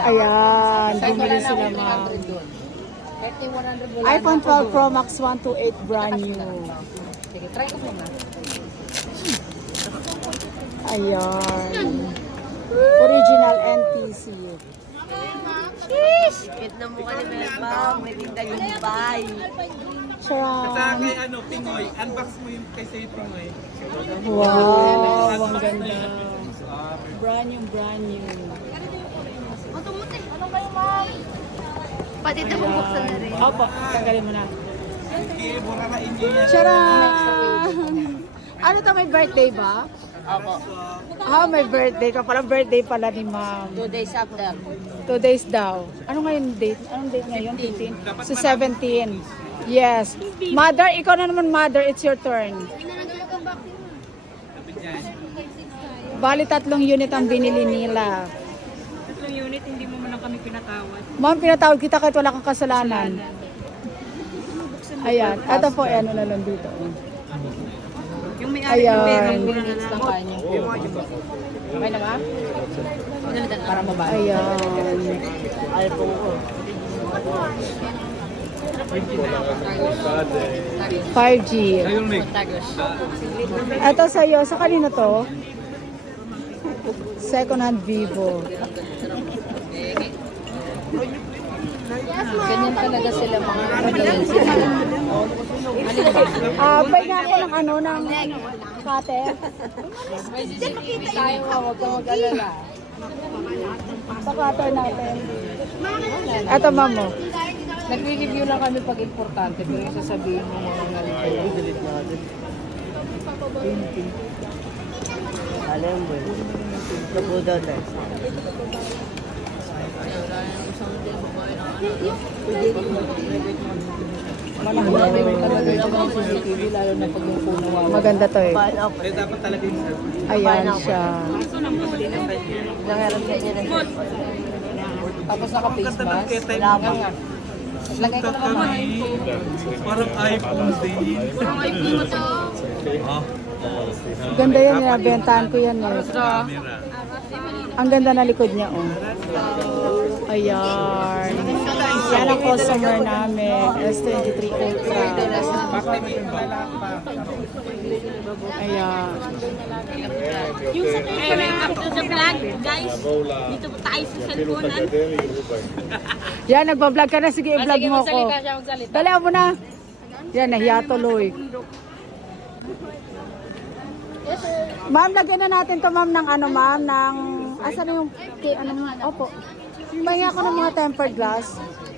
Ayan, bumili sila ma'am. iPhone 12 Pro Max 128 brand new. Sige, try ko muna. Ayan. Original NTC. Kit na mukha ni Melba, may tingka yung bay. Charan. Sa kay Pinoy, unbox mo yung kay Say Pinoy. Wow, ang ganda. Brand new, brand new. Pati ito bubuksan na rin. Opo, tanggalin mo na. Okay, mura na inyo yan. Charan! Ano to, may birthday ba? Opo. Ah, may birthday ka pala. Birthday pala ni ma'am. 2 days after. 2 days daw. Ano ngayon date? Anong date ngayon? 15. So 17. Yes. Mother, ikaw na naman mother. It's your turn. Bali, 3 unit ang binili nila. 3 unit, hindi mo man lang kami pinatawad. Ma'am, pinatawag kita kahit wala kang kasalanan. Ayan. Ito po, ano na lang dito. Yung may-ari ng pera, Ayan. hindi na lang. Lang kanya. Okay na ba? Para mabalik. Ayan. iPhone ko. 5G. Tagos. Ito sa'yo. Sa kanina to? Second hand Vivo. Ganyan talaga sila mga kapatid. Pwede ako ng ano, ng cutter. May CCTV tayo, huwag kang mag-alala. Sa cutter natin. Ito, ma'am mo. Nagre-review lang kami pag importante, pero yung sasabihin mo mga nalito, delete natin. Alam mo, ito po daw na. Manahuli talaga yung mga CCTV, lalo na pag yung phone nawawala. Maganda to eh. Eh, dapat talaga yung Ayan siya. Nangarap sa inyo na siya. Tapos naka-face mask, wala ka nga. Lagay ko naman mga parang iPhone din. Ah, Ganda yan, nabentahan ko yan eh. camera. Ang ganda na likod niya oh. Ayan. Yan ang customer namin. S23 Ultra. Ayan. Yung sa after the vlog, guys, dito tayo sa cellphone. Yan, nagbablog ka na. Sige, i-vlog mo ko. siya magsalita. Dali mo na. Yan, nahiya tuloy. Ma'am, lagyan na natin to ma'am ng ano ma'am, ng... Asan yung... Ano, opo. May ako ng mga tempered glass.